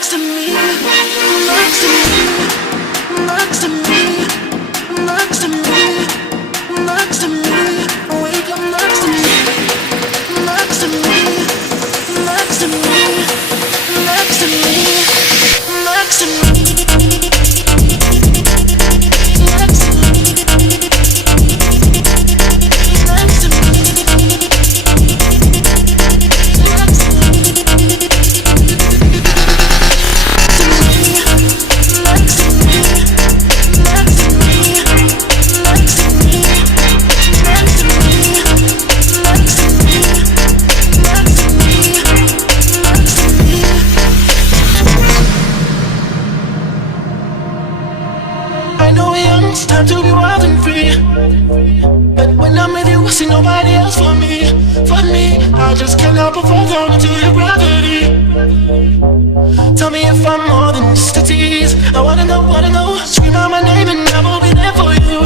next to me, next to me, next to me, next to me, next to me. Wake up next to me, next to me, next to me, next to me, next to me. It's time to be wild and free, but when I'm with you, I see nobody else for me. For me, I just can't help but fall down into your gravity. Tell me if I'm more than just a tease. I wanna know. Scream out my name and I will be there for you.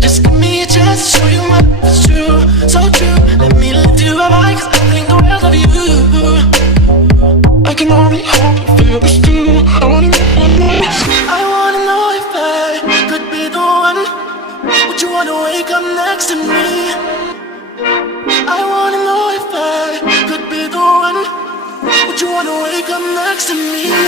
Just give me a chance to show you my it's true, so true. Let me lift you up high, 'cause I think the world of you. I can only hope it feels true. I wanna know if I could be the one. Would you wanna wake up next to me? I wanna know if I could be the one. Would you wanna wake up next to me?